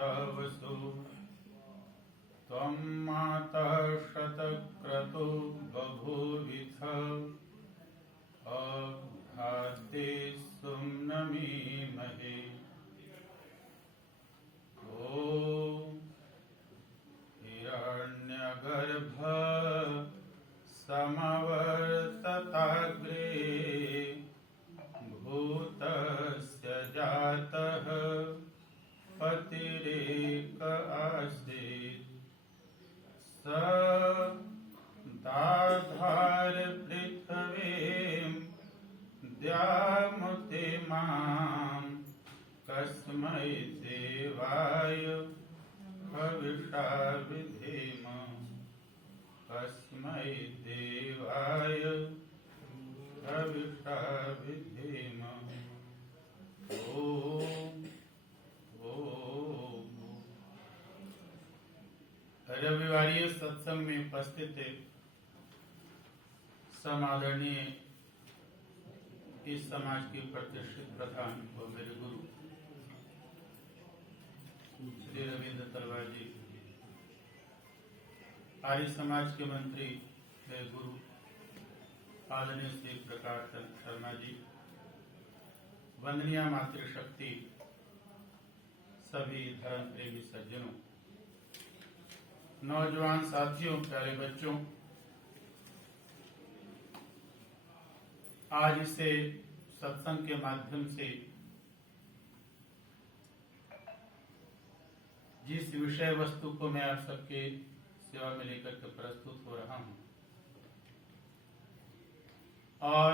तवसु त्वं मातः शतक्रतु बभूविथ अघाते सुम्नमीमहे। ॐ हिरण्यगर्भ समवर्तताग्रे भूतस्य जातः पतिरेक आसीत् स दाधार पृथ्वीं द्यामुते मां कस्मै देवाय हविषा विधेम कस्मै देवाय हविषा विधेम। ओम ओम। रविवारीय सत्संग में उपस्थित समादरणीय इस समाज के प्रतिष्ठित प्रधान व मेरे गुरु श्री रविंद्र तलवार जी, आर्य समाज के मंत्री मेरे गुरु आदरणीय श्री प्रकाश चंद्र शर्मा जी, वंदनीय मातृशक्ति, सभी धर्म प्रेमी सज्जनों, नौजवान साथियों, प्यारे बच्चों, आज इसे सत्संग के माध्यम से जिस विषय वस्तु को मैं आप सबके सेवा में लेकर के प्रस्तुत हो रहा हूं और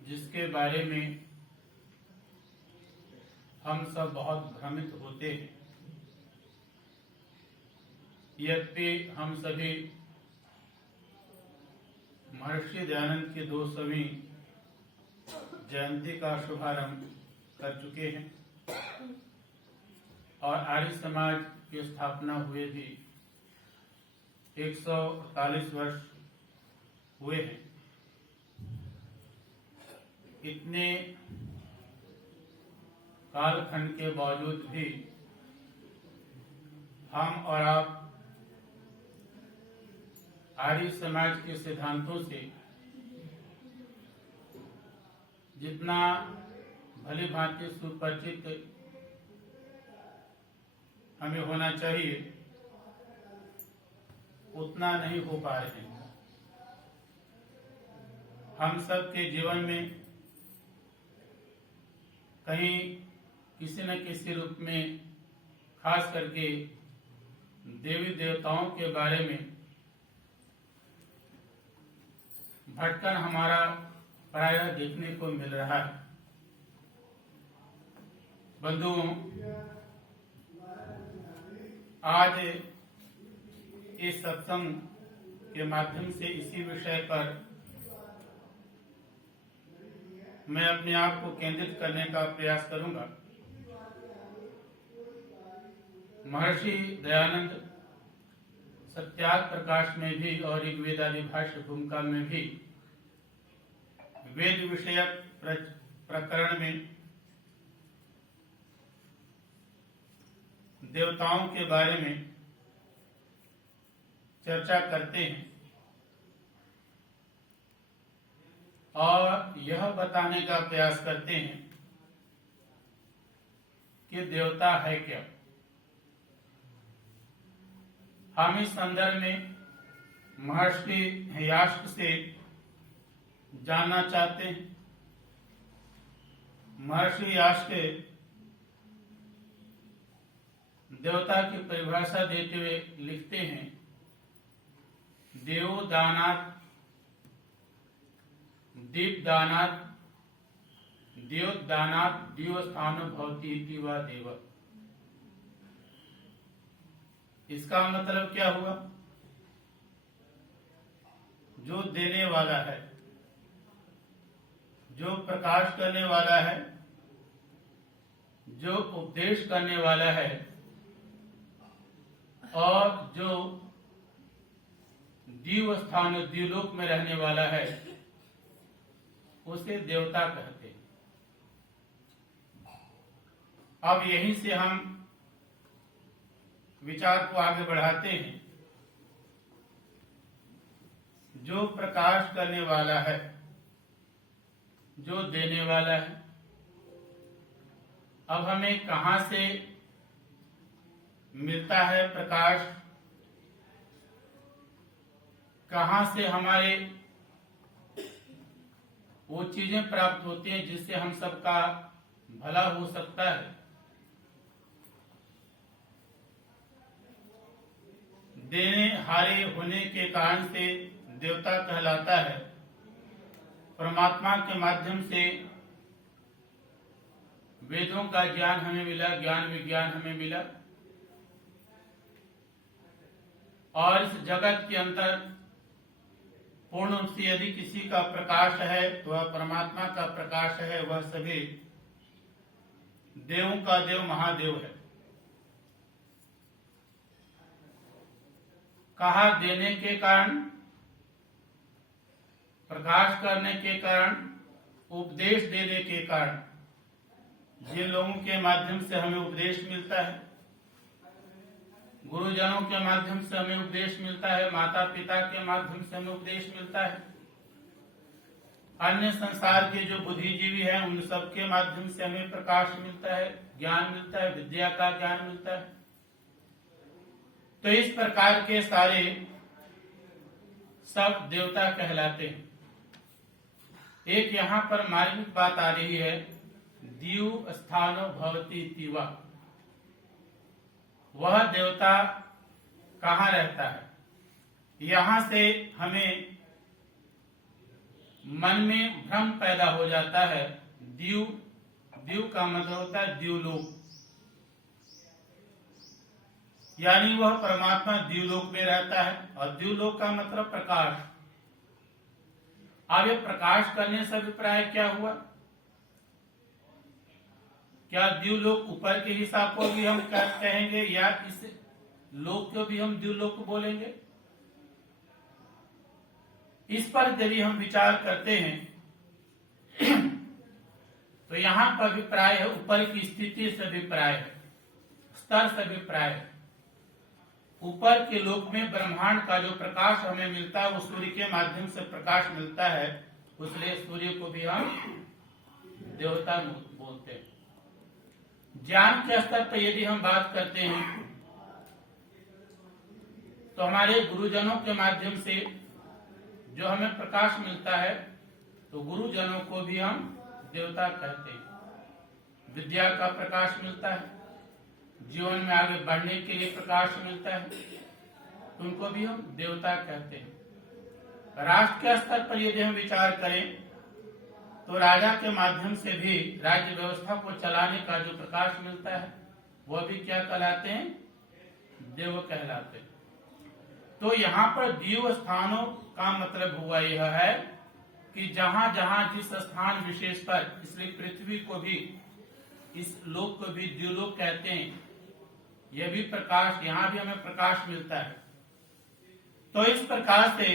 जिसके बारे में हम सब बहुत भ्रमित होते हैं, यद्यपि हम सभी महर्षि दयानंद की 200वीं जयंती का शुभारंभ कर चुके हैं और आर्य समाज की स्थापना हुए भी 148 वर्ष हुए हैं। इतने कालखंड के बावजूद भी हम और आप आर्य समाज के सिद्धांतों से जितना भली भांति सुपरिचित हमें होना चाहिए उतना नहीं हो पा रहे हैं। हम सब के जीवन में कहीं किसी न किसी रूप में, खास करके देवी देवताओं के बारे में भटकन हमारा प्रायः देखने को मिल रहा है। बंधुओं, आज इस सत्संग के माध्यम से इसी विषय पर मैं अपने आप को केंद्रित करने का प्रयास करूंगा। महर्षि दयानंद सत्याग प्रकाश में भी और ऋग्वेद आदि भाष्य भूमिका में भी वेद विषयक प्रकरण में देवताओं के बारे में चर्चा करते हैं और यह बताने का प्रयास करते हैं कि देवता है क्या। हम इस संदर्भ में महर्षि यास्क से जानना चाहते हैं। महर्षि यास्क देवता की परिभाषा देते हुए लिखते हैं, देवो दानात् दीपदानात् देवदानात् दीवस्थानो भवति इति वा देव। इसका मतलब क्या हुआ? जो देने वाला है, जो प्रकाश करने वाला है, जो उपदेश करने वाला है और जो दीव स्थान द्व्युलोक में रहने वाला है, उसे देवता कहते हैं। अब यहीं से हम विचार को आगे बढ़ाते हैं। जो प्रकाश करने वाला है, जो देने वाला है, अब हमें कहां से मिलता है प्रकाश, कहां से हमारे वो चीजें प्राप्त होती हैं जिससे हम सबका भला हो सकता है। देने हारे होने के कारण से देवता कहलाता है। परमात्मा के माध्यम से वेदों का ज्ञान हमें मिला, ज्ञान विज्ञान हमें मिला, और इस जगत के अंदर पूर्ण रूप से यदि किसी का प्रकाश है तो वह परमात्मा का प्रकाश है। वह सभी देवों का देव महादेव है। कहा देने के कारण, प्रकाश करने के कारण, उपदेश देने के कारण, जिन लोगों के माध्यम से हमें उपदेश मिलता है, गुरुजनों के माध्यम से हमें उपदेश मिलता है, माता पिता के माध्यम से हमें उपदेश मिलता है, अन्य संसार के जो बुद्धिजीवी हैं उन सब के माध्यम से हमें प्रकाश मिलता है, ज्ञान मिलता है, विद्या का ज्ञान मिलता है। तो इस प्रकार के सारे सब देवता कहलाते हैं। एक यहाँ पर मार्मिक बात आ रही है, दीव स्थानो भवति तीवा। वह देवता कहाँ रहता है? यहां से हमें मन में भ्रम पैदा हो जाता है। दीव, दीव का मतलब होता है दीवलोक, यानी वह परमात्मा दीवलोक में रहता है। और दीवलोक का मतलब प्रकाश। अब ये प्रकाश करने से अभिप्राय क्या हुआ? क्या द्युलोक ऊपर के हिसाब को भी हम कहेंगे या इस लोक को भी हम द्युलोक बोलेंगे? इस पर यदि हम विचार करते हैं तो यहाँ पर अभिप्राय है ऊपर की स्थिति से अभिप्राय है, स्तर से अभिप्राय है। ऊपर के लोक में ब्रह्मांड का जो प्रकाश हमें मिलता है वो सूर्य के माध्यम से प्रकाश मिलता है, इसलिए सूर्य को भी हम देवता बोलते हैं। ज्ञान के स्तर पर यदि हम बात करते हैं तो हमारे गुरुजनों के माध्यम से जो हमें प्रकाश मिलता है तो गुरुजनों को भी हम देवता कहते हैं। विद्या का प्रकाश मिलता है, जीवन में आगे बढ़ने के लिए प्रकाश मिलता है, उनको भी हम देवता कहते हैं। राष्ट्र के स्तर पर यदि हम विचार करें तो राजा के माध्यम से भी राज्य व्यवस्था को चलाने का जो प्रकाश मिलता है वह भी क्या कहलाते हैं? देव कहलाते हैं। तो यहाँ पर दीव स्थानों का मतलब हुआ यह है कि जहां जहां जिस स्थान विशेष पर, इसलिए पृथ्वी को भी, इस लोक को भी द्युलोक कहते हैं। यह भी प्रकाश, यहाँ भी हमें प्रकाश मिलता है। तो इस प्रकार से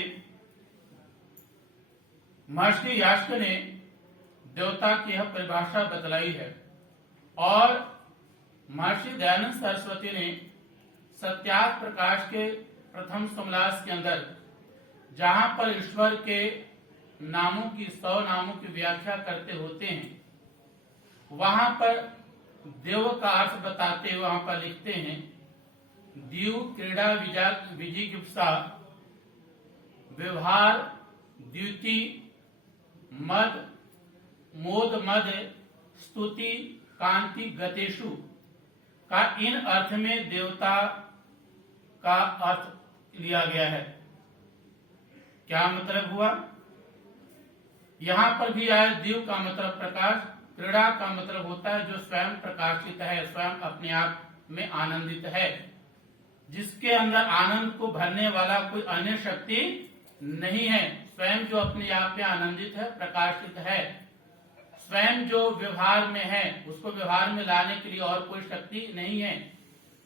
महर्षि यास्क ने देवता की यह परिभाषा बतलाई है। और महर्षि दयानंद सरस्वती ने सत्यार्थ प्रकाश के प्रथम समलास के अंदर जहां पर ईश्वर के नामों की 100 नामों की व्याख्या करते होते हैं, वहां पर देव का अर्थ बताते हुए वहां पर लिखते हैं, दीव क्रीड़ा विजिगुप्सा व्यवहार द्युति मद मोद मद स्तुति कांति गतेषु का इन अर्थ में देवता का अर्थ लिया गया है। क्या मतलब हुआ? यहां पर भी आया दीव का मतलब प्रकाश, क्रीड़ा का मतलब होता है जो स्वयं प्रकाशित है, स्वयं अपने आप में आनंदित है, जिसके अंदर आनंद को भरने वाला कोई अन्य शक्ति नहीं है। स्वयं जो अपने आप में आनंदित है, प्रकाशित है, स्वयं जो व्यवहार में है उसको व्यवहार में लाने के लिए और कोई शक्ति नहीं है।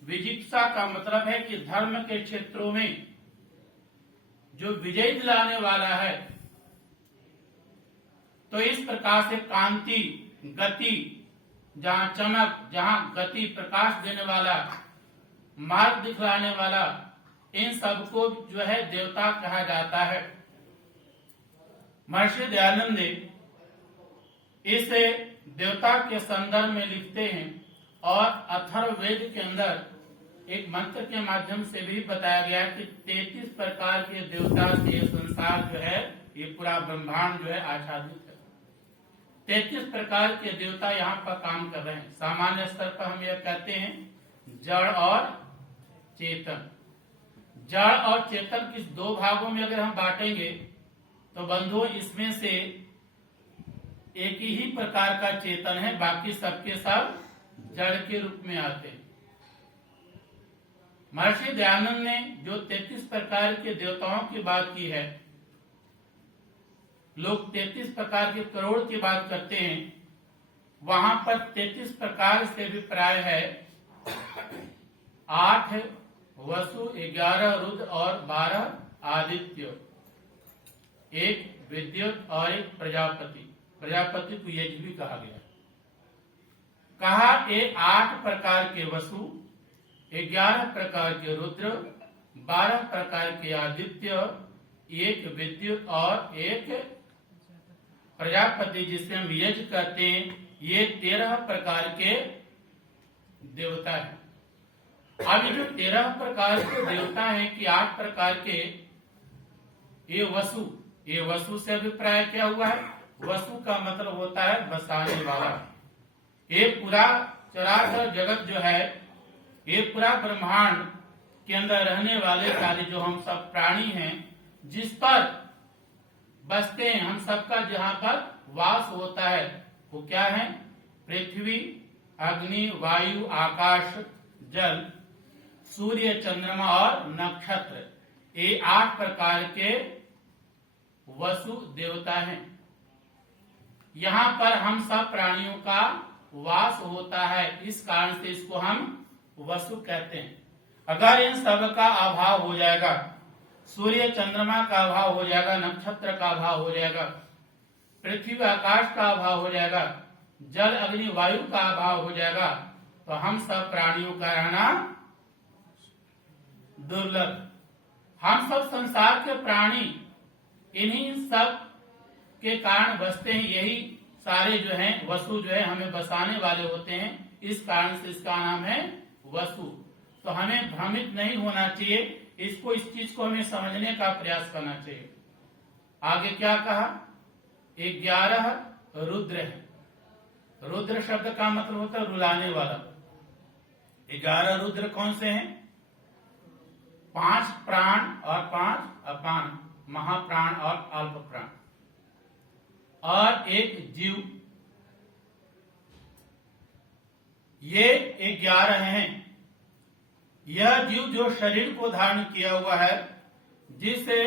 विजिक्सा का मतलब है कि धर्म के क्षेत्रों में जो विजय दिलाने वाला है। तो इस प्रकार से कांति, गति जहाँ चमक, जहाँ गति, प्रकाश देने वाला, मार्ग दिखलाने वाला, इन सबको जो है देवता कहा जाता है। महर्षि दयानंद इस देवता के संदर्भ में लिखते हैं और अथर्ववेद के अंदर एक मंत्र के माध्यम से भी बताया गया कि 33 प्रकार के देवता से संसार जो है, ये पूरा ब्रह्मांड जो है आच्छादित है। 33 प्रकार के देवता यहाँ पर काम कर रहे हैं। सामान्य स्तर पर हम यह कहते हैं जड़ और चेतन। जड़ और चेतन किस दो भागों में अगर हम बांटेंगे तो बंधुओं इसमें से एक ही प्रकार का चेतन है, बाकी सबके सब जड़ के रूप में आते हैं। महर्षि दयानंद ने जो 33 प्रकार के देवताओं की बात की है, लोग 33 प्रकार के करोड़ की बात करते हैं, वहां पर 33 प्रकार से भी प्राय है 8 वसु, 11 रुद्र और 12 आदित्य, 1 विद्युत और 1 प्रजापति। प्रजापति को यज्ञ भी कहा गया। कहा ये 8 प्रकार के वसु, 11 प्रकार के रुद्र, 12 प्रकार के आदित्य, 1 विद्युत और 1 प्रजापति जिसे हम यज्ञ कहते हैं, ये 13 प्रकार के देवता है। अब ये जो 13 प्रकार के देवता है कि 8 प्रकार के ये वसु से अभिप्राय क्या हुआ है? वसु का मतलब होता है बसाने वाला। ये पूरा चराचर जगत जो है, ये पूरा ब्रह्मांड के अंदर रहने वाले सारे जो हम सब प्राणी हैं, जिस पर बसते हैं, हम सबका जहाँ पर वास होता है, वो क्या है? पृथ्वी, अग्नि, वायु, आकाश, जल, सूर्य, चंद्रमा और नक्षत्र, ये 8 प्रकार के वसु देवता हैं। यहाँ पर हम सब प्राणियों का वास होता है, इस कारण से इसको हम वसु कहते हैं। अगर इन सब का अभाव हो जाएगा, सूर्य चंद्रमा का अभाव हो जाएगा, नक्षत्र का अभाव हो जाएगा, पृथ्वी आकाश का अभाव हो जाएगा, जल अग्नि वायु का अभाव हो जाएगा, तो हम सब प्राणियों का रहना दुर्लभ। हम सब संसार के प्राणी इन्हीं सब के कारण बसते हैं। यही सारे जो हैं वसु जो है हमें बसाने वाले होते हैं, इस कारण से इसका नाम है वसु। तो हमें भ्रमित नहीं होना चाहिए, इस चीज को हमें समझने का प्रयास करना चाहिए। आगे क्या कहा? 11 रुद्र है। रुद्र शब्द का मतलब होता है रुलाने वाला। 11 रुद्र कौन से हैं? 5 प्राण और 5 अपान, महाप्राण और अल्प प्राण, और 1 जीव। ये 11 हैं। यह जीव जो शरीर को धारण किया हुआ है, जिससे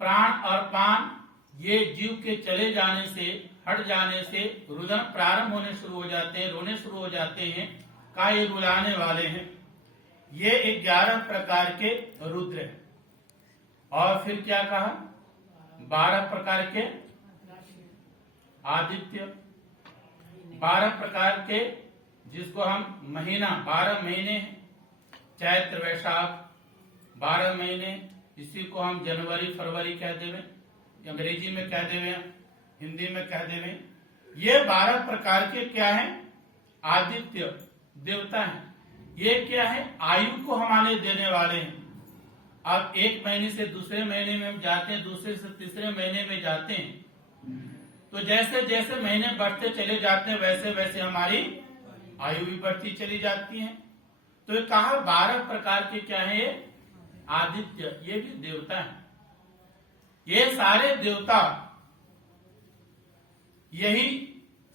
प्राण और पान ये जीव के चले जाने से, हट जाने से रुदन प्रारंभ होने शुरू हो जाते हैं, रोने शुरू हो जाते हैं, का ये रुलाने वाले हैं। ये 11 प्रकार के रुद्र हैं। और फिर क्या कहा? 12 प्रकार के आदित्य, 12 प्रकार के, जिसको हम महीना, 12 महीने हैं, चैत्र वैशाख 12 महीने, इसी को हम जनवरी फरवरी कह देवे, अंग्रेजी में कह देवे, हिंदी में कह देवे। ये 12 प्रकार के क्या हैं? आदित्य देवता हैं। ये क्या है? आयु को हमारे देने वाले हैं। अब 1 महीने से दूसरे महीने में हम जाते हैं, दूसरे से तीसरे महीने में जाते हैं, तो जैसे जैसे महीने बढ़ते चले जाते हैं, वैसे वैसे हमारी आयु भी बढ़ती चली जाती है। तो ये कहा 12 प्रकार के क्या है? ये आदित्य, ये भी देवता है। ये सारे देवता यही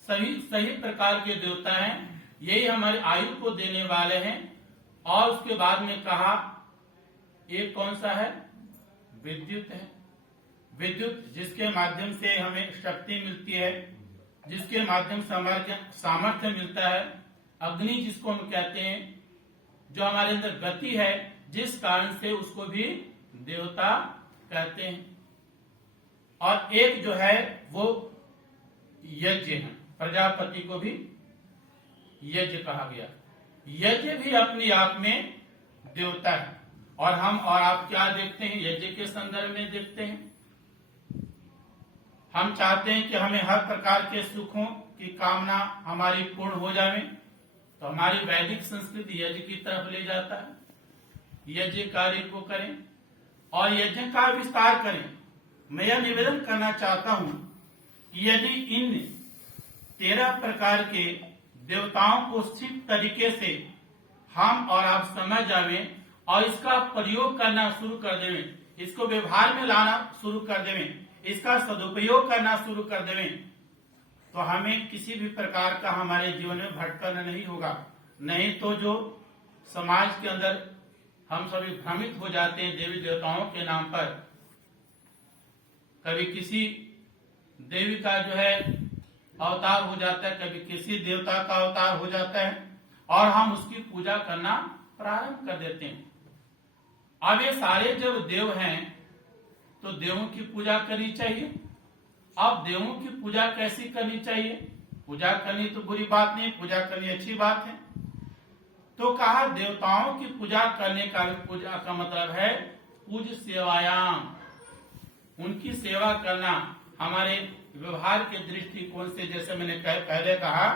सही प्रकार के देवता हैं, यही हमारी आयु को देने वाले हैं। और उसके बाद में कहा एक कौन सा है? विद्युत है। विद्युत जिसके माध्यम से हमें शक्ति मिलती है, जिसके माध्यम से हमारे सामर्थ्य मिलता है। अग्नि जिसको हम कहते हैं, जो हमारे अंदर गति है, जिस कारण से उसको भी देवता कहते हैं। और एक जो है वो यज्ञ है, प्रजापति को भी यज्ञ कहा गया। यज्ञ भी अपने आप में देवता है। और हम और आप क्या देखते हैं यज्ञ के संदर्भ में? देखते हैं हम चाहते हैं कि हमें हर प्रकार के सुखों की कामना हमारी पूर्ण हो जाए, तो हमारी वैदिक संस्कृति यज्ञ की तरफ ले जाता है। यज्ञ कार्य को करें और यज्ञ का विस्तार करें। मैं यह निवेदन करना चाहता हूं कि यदि इन 13 प्रकार के देवताओं को ठीक तरीके से हम और आप समझ जावे और इसका प्रयोग करना शुरू कर देवें, इसको व्यवहार में लाना शुरू कर देवें, इसका सदुपयोग करना शुरू कर देवें, तो हमें किसी भी प्रकार का हमारे जीवन में भटकना नहीं होगा। नहीं तो जो समाज के अंदर हम सभी भ्रमित हो जाते हैं देवी देवताओं के नाम पर, कभी किसी देवी का जो है अवतार हो जाता है, कभी किसी देवता का अवतार हो जाता है और हम उसकी पूजा करना प्रारंभ कर देते हैं। अब ये सारे जब देव हैं तो देवों की पूजा करनी चाहिए। अब देवों की पूजा कैसी करनी चाहिए? पूजा करनी तो बुरी बात नहीं, पूजा करनी अच्छी बात है। तो कहा देवताओं की पूजा करने का पूजा का मतलब है पूज सेवायाम, उनकी सेवा करना। हमारे व्यवहार के दृष्टिकोण से जैसे मैंने पहले कहा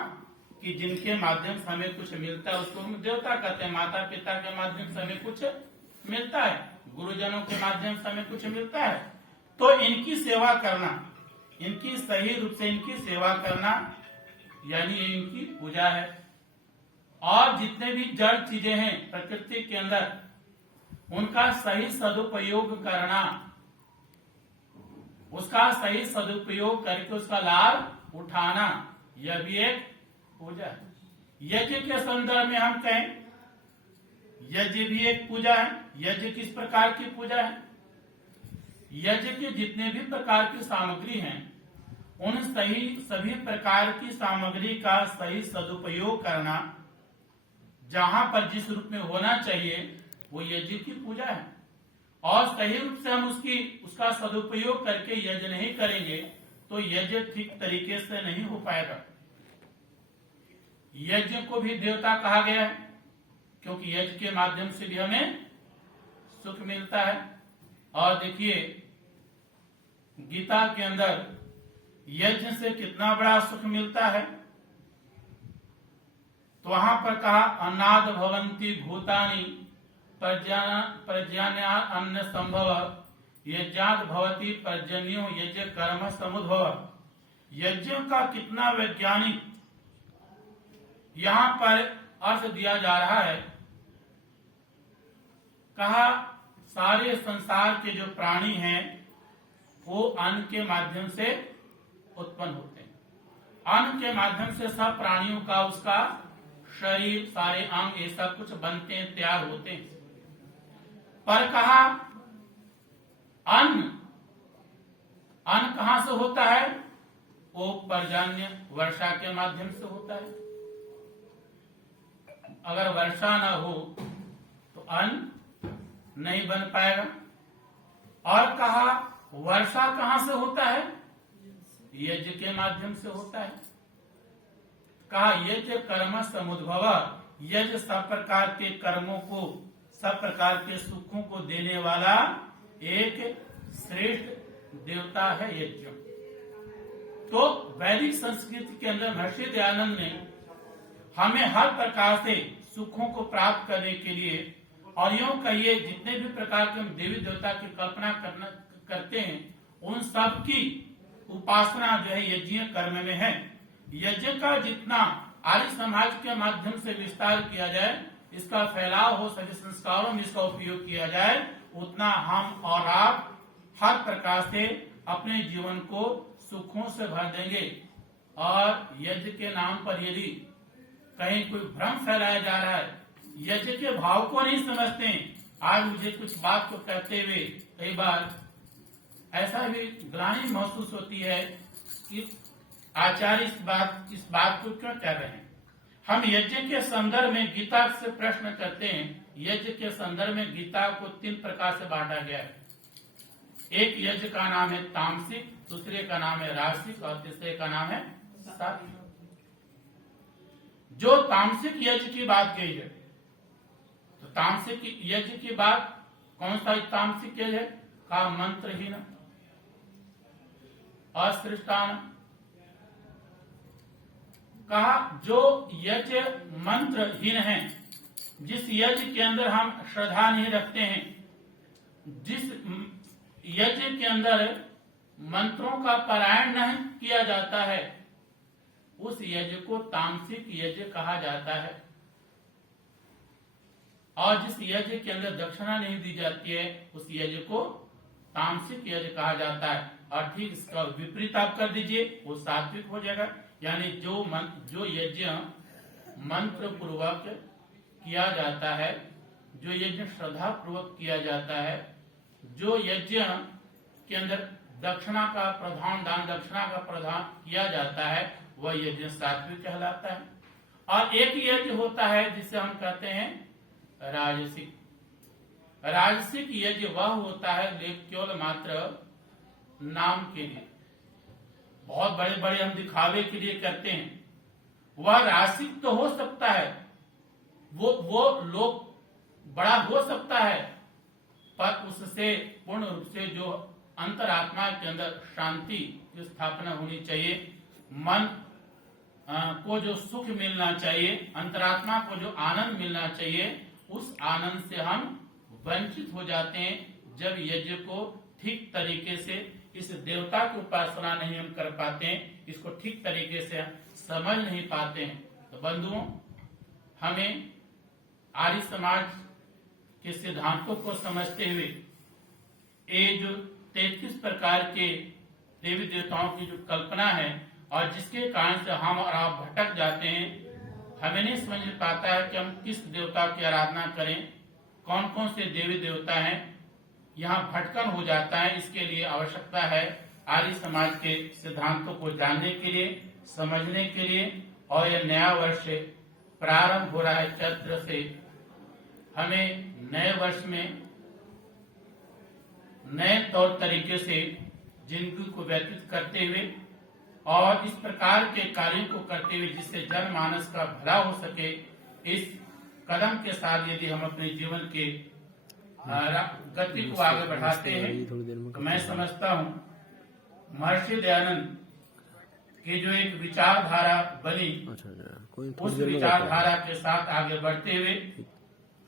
कि जिनके माध्यम से हमें कुछ मिलता है उसको हम देवता कहते हैं। माता पिता के माध्यम से हमें कुछ मिलता है, गुरुजनों के माध्यम से हमें कुछ मिलता है, तो इनकी सेवा करना, इनकी सही रूप से इनकी सेवा करना यानी इनकी पूजा है। और जितने भी जड़ चीजें हैं प्रकृति के अंदर उनका सही सदुपयोग करना, उसका सही सदुपयोग करके उसका लाभ उठाना, यह भी एक पूजा है। यज्ञ के संदर्भ में हम कहें यज्ञ भी एक पूजा है। यज्ञ किस प्रकार की पूजा है? यज्ञ के जितने भी प्रकार की सामग्री हैं उन सभी प्रकार की सामग्री का सही सदुपयोग करना, जहां पर जिस रूप में होना चाहिए वो यज्ञ की पूजा है। और सही रूप से हम उसका सदुपयोग करके यज्ञ नहीं करेंगे तो यज्ञ ठीक तरीके से नहीं हो पाएगा। यज्ञ को भी देवता कहा गया है क्योंकि यज्ञ के माध्यम से भी हमें सुख मिलता है। और देखिए गीता के अंदर यज्ञ से कितना बड़ा सुख मिलता है। तो वहां पर कहा अन्नाद भवंती भूतानि पर्जन्या अन्न संभव यज्ञाद भवती पर्जन्यो यज्ञ कर्म समुद्भव। यज्ञ का कितना वैज्ञानिक यहां पर अर्थ दिया जा रहा है। कहा सारे संसार के जो प्राणी हैं वो अन्न के माध्यम से उत्पन्न होते हैं। अन्न के माध्यम से सब प्राणियों का उसका शरीर सारे अंग ये सब कुछ बनते हैं, तैयार होते हैं। पर कहा अन्न कहां से होता है? वो पर्जन्य वर्षा के माध्यम से होता है। अगर वर्षा न हो तो अन्न नहीं बन पाएगा। और कहा वर्षा कहां से होता है? यज्ञ के माध्यम से होता है। कहा यज्ञ कर्म समुद्भव, यज्ञ सब प्रकार के कर्मों को, सब प्रकार के सुखों को देने वाला एक श्रेष्ठ देवता है यज्ञ। तो वैदिक संस्कृति के अंदर महर्षि दयानंद ने हमें हर प्रकार से सुखों को प्राप्त करने के लिए, और यूं कहिए जितने भी प्रकार के हम देवी देवता की कल्पना करते हैं उन सब की उपासना जो है यज्ञ कर्म में है। यज्ञ का जितना आर्य समाज के माध्यम से विस्तार किया जाए, इसका फैलाव हो, सभी संस्कारों में इसका उपयोग किया जाए, उतना हम और आप हर प्रकार से अपने जीवन को सुखों से भर देंगे। और यज्ञ के नाम पर यदि कहीं कोई भ्रम फैलाया जा रहा है, यज्ञ के भाव को नहीं समझते हैं। आज मुझे कुछ बात को कहते हुए कई बार ऐसा भी ग्लानि महसूस होती है कि आचार्य इस बात को क्यों कह रहे हैं। हम यज्ञ के संदर्भ में गीता से प्रश्न करते हैं। यज्ञ के संदर्भ में गीता को 3 प्रकार से बांटा गया है। एक यज्ञ का नाम है तामसिक, दूसरे का नाम है राजसिक और तीसरे का नाम है सात्विक। जो तामसिक यज्ञ की बात कही है, तो तामसिक यज्ञ की बात कौन सा तामसिक यज्ञ है? का मंत्रहीन असृष्टान। कहा जो यज्ञ मंत्रहीन है, जिस यज्ञ के अंदर हम श्रद्धा नहीं रखते हैं, जिस यज्ञ के अंदर मंत्रों का पारायण नहीं किया जाता है, उस यज्ञ को तामसिक यज्ञ कहा जाता है। और जिस यज्ञ के अंदर दक्षिणा नहीं दी जाती है, उस यज्ञ को तामसिक यज्ञ कहा जाता है। और ठीक इसका विपरीत आप कर दीजिए, वो सात्विक हो जाएगा। यानी जो यज्ञ मंत्र पूर्वक किया जाता है, जो यज्ञ श्रद्धा पूर्वक किया जाता है, जो यज्ञ के अंदर दक्षिणा का प्रधान, दान दक्षिणा का प्रधान किया जाता है, वह यज्ञ सात्विक कहलाता है। और एक यज्ञ होता है जिसे हम कहते हैं राजसिक। राजसिक यज्ञ वह होता है केवल मात्र नाम के लिए, बहुत बड़े बड़े हम दिखावे के लिए करते हैं। वह राजसिक तो हो सकता है, वो लोग बड़ा हो सकता है, पर उससे पूर्ण रूप से जो अंतरात्मा के अंदर शांति की स्थापना होनी चाहिए, मन को जो सुख मिलना चाहिए, अंतरात्मा को जो आनंद मिलना चाहिए, उस आनंद से हम वंचित हो जाते हैं जब यज्ञ को ठीक तरीके से, इस देवता की उपासना नहीं हम कर पाते हैं, इसको ठीक तरीके से समझ नहीं पाते हैं। तो बंधुओं, हमें आर्य समाज के सिद्धांतों को समझते हुए ये जो 33 प्रकार के देवी देवताओं की जो कल्पना है, और जिसके कारण से हम और आप भटक जाते हैं, हमें नहीं समझ पाता है कि हम किस देवता की आराधना करें, कौन कौन से देवी देवता हैं, यहाँ भटकन हो जाता है। इसके लिए आवश्यकता है आर्य समाज के सिद्धांतों को जानने के लिए, समझने के लिए। और यह नया वर्ष प्रारंभ हो रहा है चैत्र से, हमें नए वर्ष में नए तौर तरीके से जिंदगी को व्यतीत करते हुए और इस प्रकार के कार्यों को करते हुए जिससे जनमानस का भला हो सके, इस कदम के साथ यदि हम अपने जीवन के गति को आगे बढ़ाते हैं, तो मैं समझता हूँ महर्षि दयानंद की जो एक विचारधारा बनी, उस विचारधारा के साथ आगे बढ़ते हुए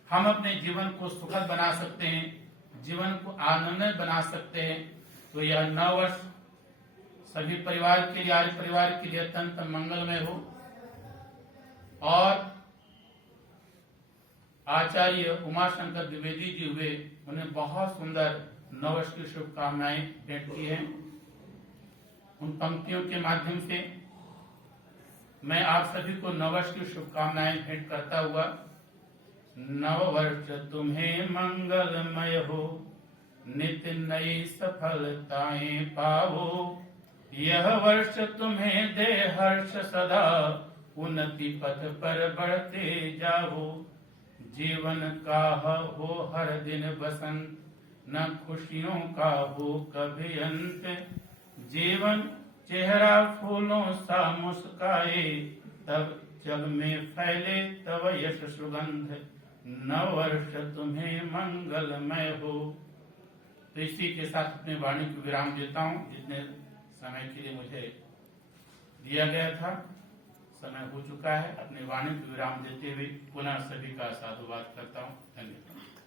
हम अपने जीवन को सुखद बना सकते हैं, जीवन को आनंदमय बना सकते हैं। तो यह नव वर्ष सभी परिवार के लिए, आर्य परिवार के लिए अत्यंत मंगलमय हो। और आचार्य उमाशंकर द्विवेदी जी हुए, उन्हें बहुत सुंदर नववर्ष की शुभकामनाएं भेंट की हैं। उन पंक्तियों के माध्यम से मैं आप सभी को नववर्ष की शुभकामनाएं भेंट करता हुआ, नववर्ष तुम्हें मंगलमय हो, नित्य नई सफलताएं पाओ, यह वर्ष तुम्हें दे हर्ष सदा, उन्नति पथ पर बढ़ते जाओ, जीवन का हो हर दिन बसंत, न खुशियों का हो कभी अंत, जीवन चेहरा फूलों सा मुस्काए, तब जग में फैले तब यश सुगंध, नववर्ष तुम्हें मंगलमय हो। तो इसी के साथ अपने वाणी को विराम देता हूँ। जितने समय के लिए मुझे दिया गया था, समय हो चुका है। अपने वाणी को विराम देते हुए पुनः सभी का साधुवाद करता हूँ। धन्यवाद।